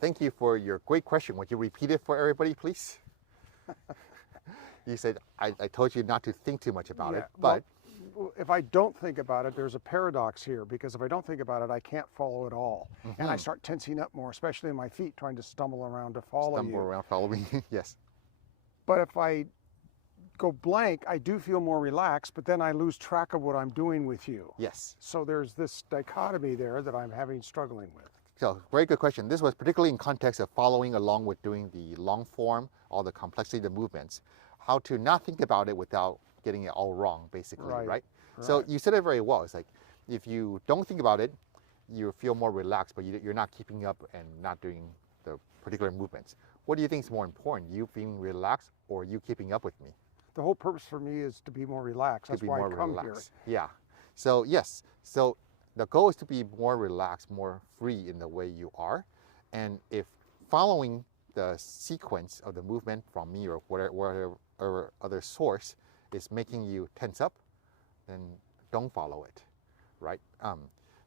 Thank you for your great question. Would you repeat it for everybody, please? You said, I told you not to think too much about it, but... Well, if I don't think about it, there's a paradox here, because if I don't think about it, I can't follow at all. And I start tensing up more, especially in my feet, trying to stumble around to follow you. Stumble around, follow me, yes. But if I go blank, I do feel more relaxed, but then I lose track of what I'm doing with you. Yes. So there's this dichotomy there that I'm struggling with. So, very good question. This was particularly in context of following along with doing the long form, all the complexity of the movements. How to not think about it without getting it all wrong, basically, right? So you said it very well. It's like, if you don't think about it, you feel more relaxed, but you're not keeping up and not doing the particular movements. What do you think is more important, you being relaxed or you keeping up with me? The whole purpose for me is to be more relaxed. That's why I come here. Yeah. So yes. So the goal is to be more relaxed, more free in the way you are. And if following the sequence of the movement from me or whatever other source is making you tense up, then don't follow it, right?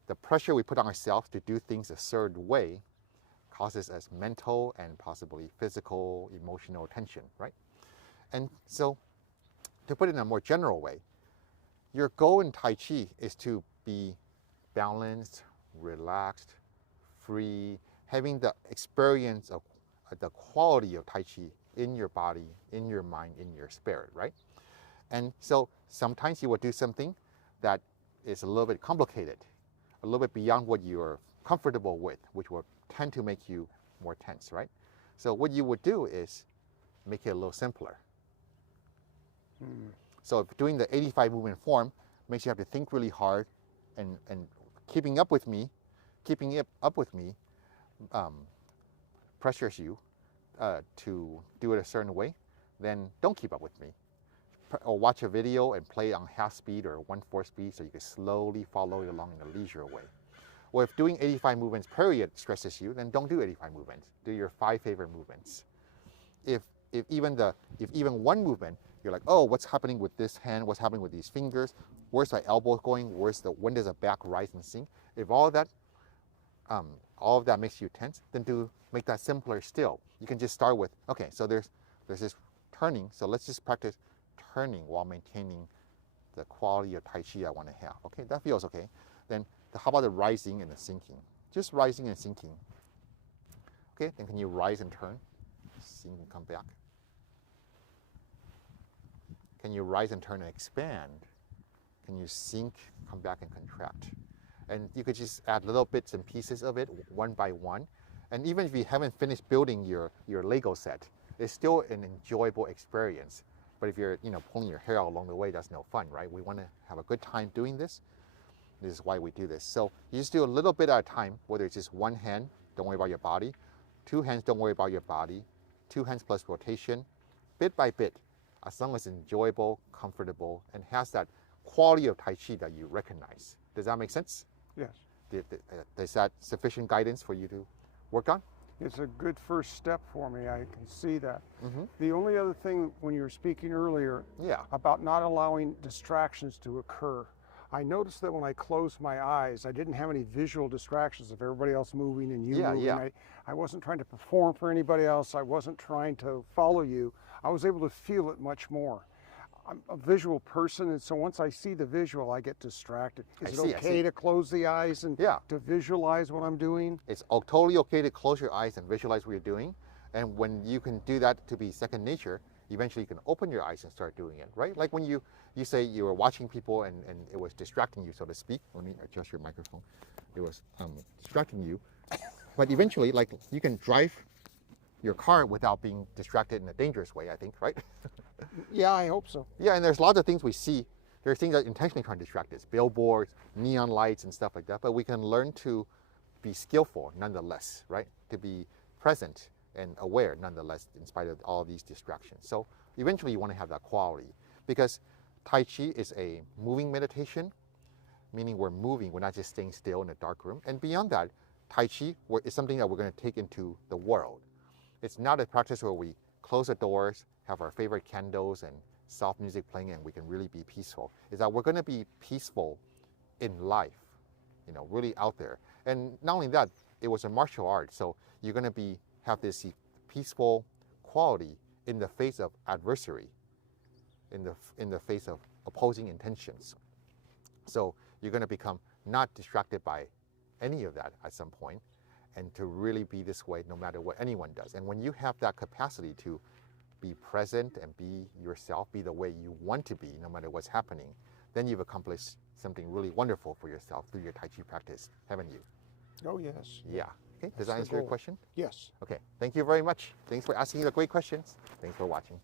The pressure we put on ourselves to do things a certain way causes us mental and possibly physical, emotional tension, right? And so, to put it in a more general way, your goal in Tai Chi is to be balanced, relaxed, free, having the experience of the quality of Tai Chi in your body, in your mind, in your spirit, right? And so sometimes you will do something that is a little bit complicated, a little bit beyond what you're comfortable with, which will tend to make you more tense, right? So what you would do is make it a little simpler. So if doing the 85 movement form makes you have to think really hard, and keeping up with me pressures you to do it a certain way, then don't keep up with me. Or watch a video and play on half speed or 1/4 speed so you can slowly follow along in a leisure way. Or if doing 85 movements period stresses you, then don't do 85 movements. Do your 5 favorite movements. If even one movement, you're like, oh, what's happening with this hand? What's happening with these fingers? Where's my elbow going? When does the back rise and sink? If all of that makes you tense, then make that simpler still. You can just start with, okay, so there's this turning, so let's just practice turning while maintaining the quality of Tai Chi I want to have. Okay, that feels okay. Then how about the rising and the sinking? Just rising and sinking. Okay, then can you rise and turn? Sink and come back. Can you rise and turn and expand? Can you sink, come back and contract? And you could just add little bits and pieces of it one by one. And even if you haven't finished building your Lego set, it's still an enjoyable experience. But if you're pulling your hair out along the way, that's no fun, right? We want to have a good time doing this. This is why we do this. So you just do a little bit at a time, whether it's just one hand, don't worry about your body. 2 hands, don't worry about your body. 2 hands plus rotation, bit by bit, as long as it's enjoyable, comfortable, and has that quality of Tai Chi that you recognize. Does that make sense? Yes. Is that sufficient guidance for you to work on? It's a good first step for me. I can see that. The only other thing, when you were speaking earlier about not allowing distractions to occur, I noticed that when I closed my eyes, I didn't have any visual distractions of everybody else moving and you moving. I wasn't trying to perform for anybody else. I wasn't trying to follow you. I was able to feel it much more. I'm a visual person, and so once I see the visual, I get distracted. Is it okay to close the eyes and to visualize what I'm doing? It's totally okay to close your eyes and visualize what you're doing. And when you can do that to be second nature, eventually you can open your eyes and start doing it, right? Like when you say you were watching people and it was distracting you, so to speak. Let me adjust your microphone. It was distracting you. But eventually, like, you can drive your car without being distracted in a dangerous way, I think, right? Yeah, I hope so. Yeah, and there's lots of things we see. There's things that intentionally try to distract us, billboards, neon lights, and stuff like that. But we can learn to be skillful nonetheless, right? To be present and aware nonetheless, in spite of all these distractions. So eventually you want to have that quality, because Tai Chi is a moving meditation, meaning we're moving, we're not just staying still in a dark room. And beyond that, Tai Chi is something that we're going to take into the world. It's not a practice where we close the doors, have our favorite candles and soft music playing, and we can really be peaceful. It's that we're going to be peaceful in life, really out there. And not only that, it was a martial art. So you're going to have this peaceful quality in the face of adversary, in the face of opposing intentions. So you're going to become not distracted by any of that at some point, and to really be this way no matter what anyone does. And when you have that capacity to be present and be yourself, be the way you want to be no matter what's happening, then you've accomplished something really wonderful for yourself through your Tai Chi practice, haven't you? Oh, yes. Yeah. Okay, does that answer your question? Yes. Okay, thank you very much. Thanks for asking the great questions. Thanks for watching.